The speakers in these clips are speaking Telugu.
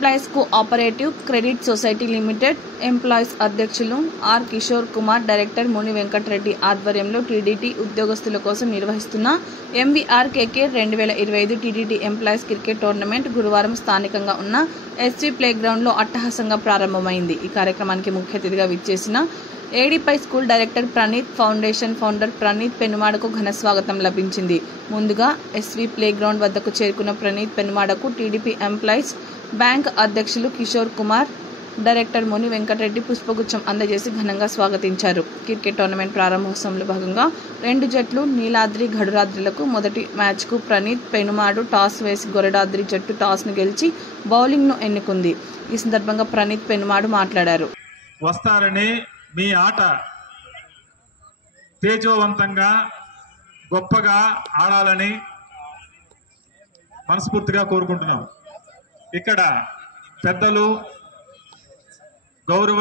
Employees cooperative credit society limited employees అధ్యక్షులు ఆర్ కిషోర్ కుమార్, డైరెక్టర్ ముని వెంకటరెడ్డి ఆధ్వర్యంలో టీడీటీ ఉద్యోగస్తుల కోసం నిర్వహిస్తున్న ఎంవీఆర్కేకే 2025 టీడీటీ ఎంప్లాయీస్ క్రికెట్ టోర్నమెంట్ గురువారం స్థానికంగా ఉన్న ఎస్వీ ప్లే గ్రౌండ్లో అట్టహాసంగా ప్రారంభమైంది. ఈ కార్యక్రమానికి ముఖ్య అతిథిగా విచ్చేసిన ఏడీపై school director Praneeth, foundation founder Praneeth పెనుమాడకు ఘన స్వాగతం లభించింది. ముందుగా ఎస్వీ ప్లే గ్రౌండ్ వద్దకు చేరుకున్న ప్రణీత్ పెనుమాడకు టీడీపీ ఎంప్లాయీస్ బ్యాంక్ అధ్యక్షులు కిషోర్ కుమార్, డైరెక్టర్ ముని వెంకటరెడ్డి పుష్పగుచ్చం అందజేసి ఘనంగా స్వాగతించారు. క్రికెట్ టోర్నమెంట్ ప్రారంభోత్సవంలో భాగంగా 2 జట్లు నీలాద్రి గడురాద్రిలకు మొదటి మ్యాచ్కు ప్రణీత్ పెనుమాడు టాస్ వేసి గొరడాద్రి జట్టు టాస్ను గెలిచి బౌలింగ్ను ఎన్నుకుంది. ఈ సందర్భంగా ప్రణీత్ పెనుమాడు మాట్లాడారు. వస్తారని మీ ఆట తేజోవంతంగా గొప్పగా ఆడాలని మనస్ఫూర్తిగా కోరుకుంటున్నాం. ఇక్కడ పెద్దలు గౌరవ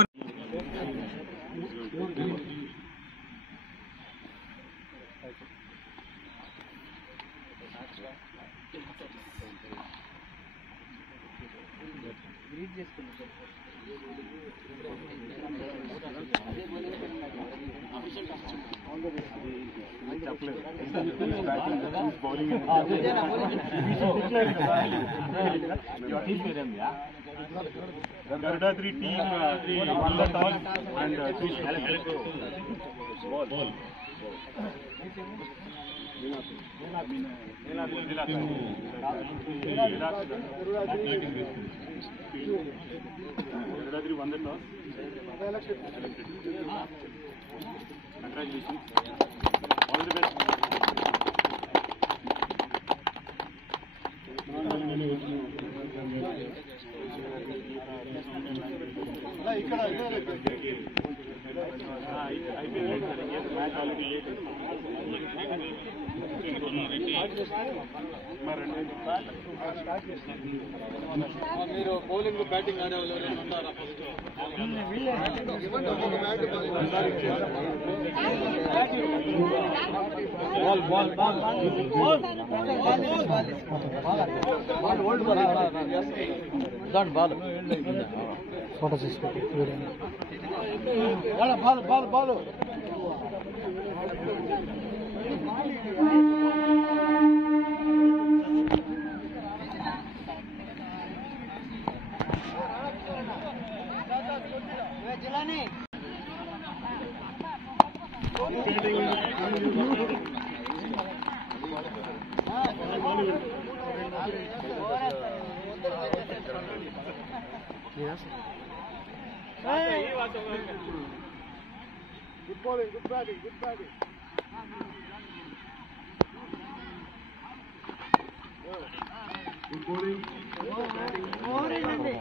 Garuda 3 team won the toss and choose ball. Garuda 3 won the toss. Congratulations. All the best. మీరు బౌలింగ్ బ్యాటింగ్ ఆడే వాళ్ళు ఎవరైనా ఉన్నారా? ఫస్ట్ బాల్ ఫోటో తీసుకుంటే ball Jilani good bowling, good batting, good batting. Good bowling. Bowling andi.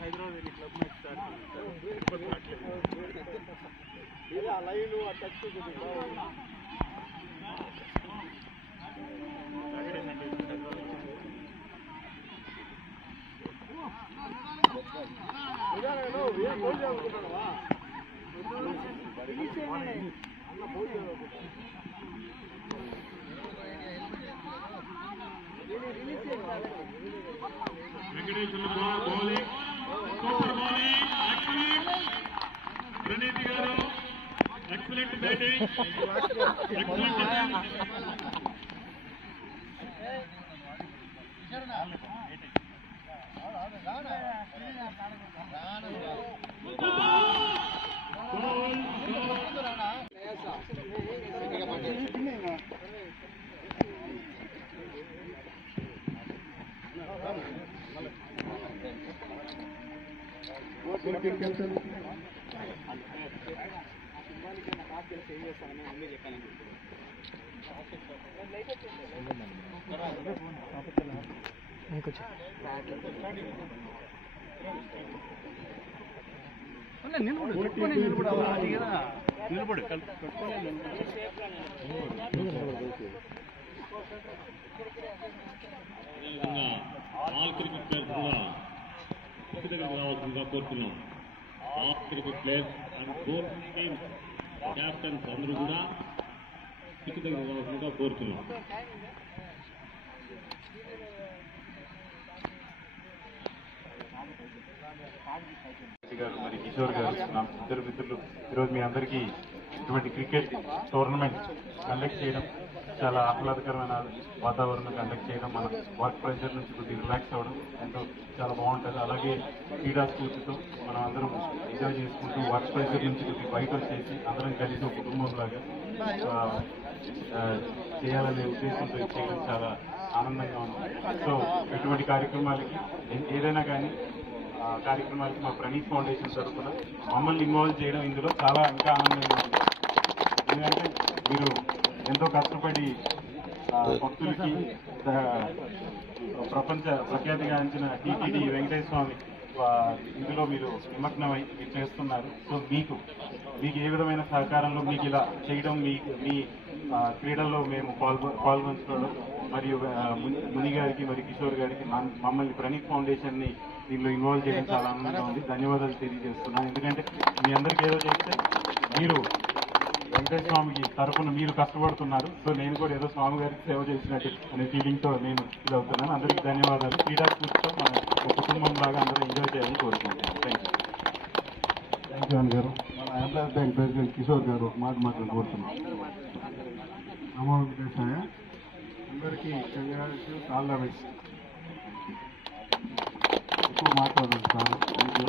Hyderabad club match start. ఇలా లైన్ ఆ touch Venkateswara bowling, super bowling, excellent Praneeth గారు, ఎక్సలెంట్ బ్యాటింగ్, ఎక్సలెంట్ నిలబడు ఆల్ క్రికెట్ ప్లేయర్స్ కూడా దగ్గరికి రావాల్సిందిగా కోరుతున్నాం. All cricket players and 4 teams captains అందరూ కూడా దగ్గరికి రావాల్సిందిగా కోరుతున్నాం. గారు మరి కిషోర్ గారు నా ఇద్దరు మిత్రులు ఈరోజు మీ అందరికీ ఇటువంటి క్రికెట్ టోర్నమెంట్ కండక్ట్ చేయడం చాలా ఆహ్లాదకరమైన వాతావరణం కండక్ట్ చేయడం, మన వర్క్ ప్రెషర్ నుంచి కొద్దిగా రిలాక్స్ అవ్వడం చాలా బాగుంటుంది. అలాగే క్రీడా స్ఫూర్తితో మనం అందరం ఎంజాయ్ చేసుకుంటూ వర్క్ ప్రెషర్ నుంచి కొద్దిగా బయట వచ్చేసి అందరం కలిసి ఒక కుటుంబంలాగా చేయాలనే ఉద్దేశంతో చేయడం చాలా ఆనందంగా ఉంది. సో ఇటువంటి కార్యక్రమాలకి ఏదైనా కానీ కార్యక్రమాలకి మా ప్రణీత్ ఫౌండేషన్ తరఫున మమ్మల్ని ఇన్వాల్వ్ చేయడం ఇందులో చాలా ఇంకా ఆనందంగా ఉంది. ఎందుకంటే మీరు ఎంతో కష్టపడి భక్తులకి ప్రపంచ ప్రఖ్యాతిగాంచిన టీటీడీ వెంకటేశ్వర స్వామి ఇందులో మీరు నిమగ్నమై మీరు చేస్తున్నారు. సో మీకు ఏ విధమైన సహకారంలో మీకు ఇలా చేయడం, మీ క్రీడల్లో మేము పాల్గొంచుకోవడం మరియు ముని గారికి మరి కిషోర్ గారికి మమ్మల్ని ప్రణీత్ ఫౌండేషన్ని దీనిలో ఇన్వాల్వ్ చేయడం చాలా ఆనందంగా ఉంది. ధన్యవాదాలు తెలియజేస్తున్నాను. ఎందుకంటే మీ అందరికీ ఏదో చేస్తే మీరు వెంకటేశ్వర స్వామికి తరఫున మీరు కష్టపడుతున్నారు. సో నేను కూడా ఏదో స్వామి గారికి సేవ చేసినట్టు అనే ఫీలింగ్తో నేను ఫీల్ అవుతున్నాను. అందరికీ ధన్యవాదాలు. క్రీడా స్ఫూర్తితో మన ఒక కుటుంబం లాగా అందరూ ఎంజాయ్ చేయాలని కోరుకుంటున్నాను. థ్యాంక్ యూ గారు. మన ఎంప్లాయీస్ బ్యాంక్ ప్రెసిడెంట్ కిషోర్ గారు మాట్లాడి కోరుతున్నాం. నమో వెంకటేశాయ. అందరికీ కంగ్రాచులేషన్స్, ఆల్ ద బెస్ట్. ఎక్కువ మాట్లాడండి sir. Thank you.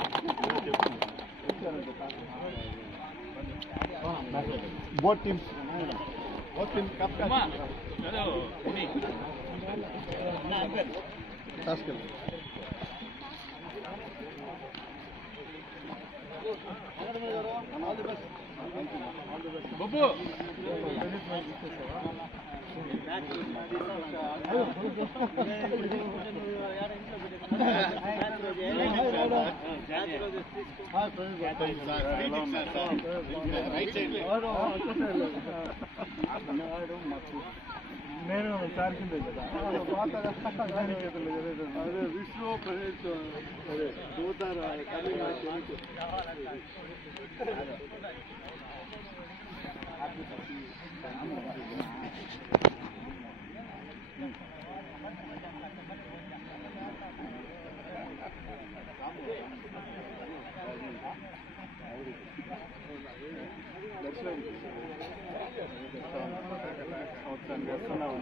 Both teams captain. Babu. నేను సార్కిందే కదా అదే విష్ణు ప్రణీత్ అదే చూతారు దర్శనం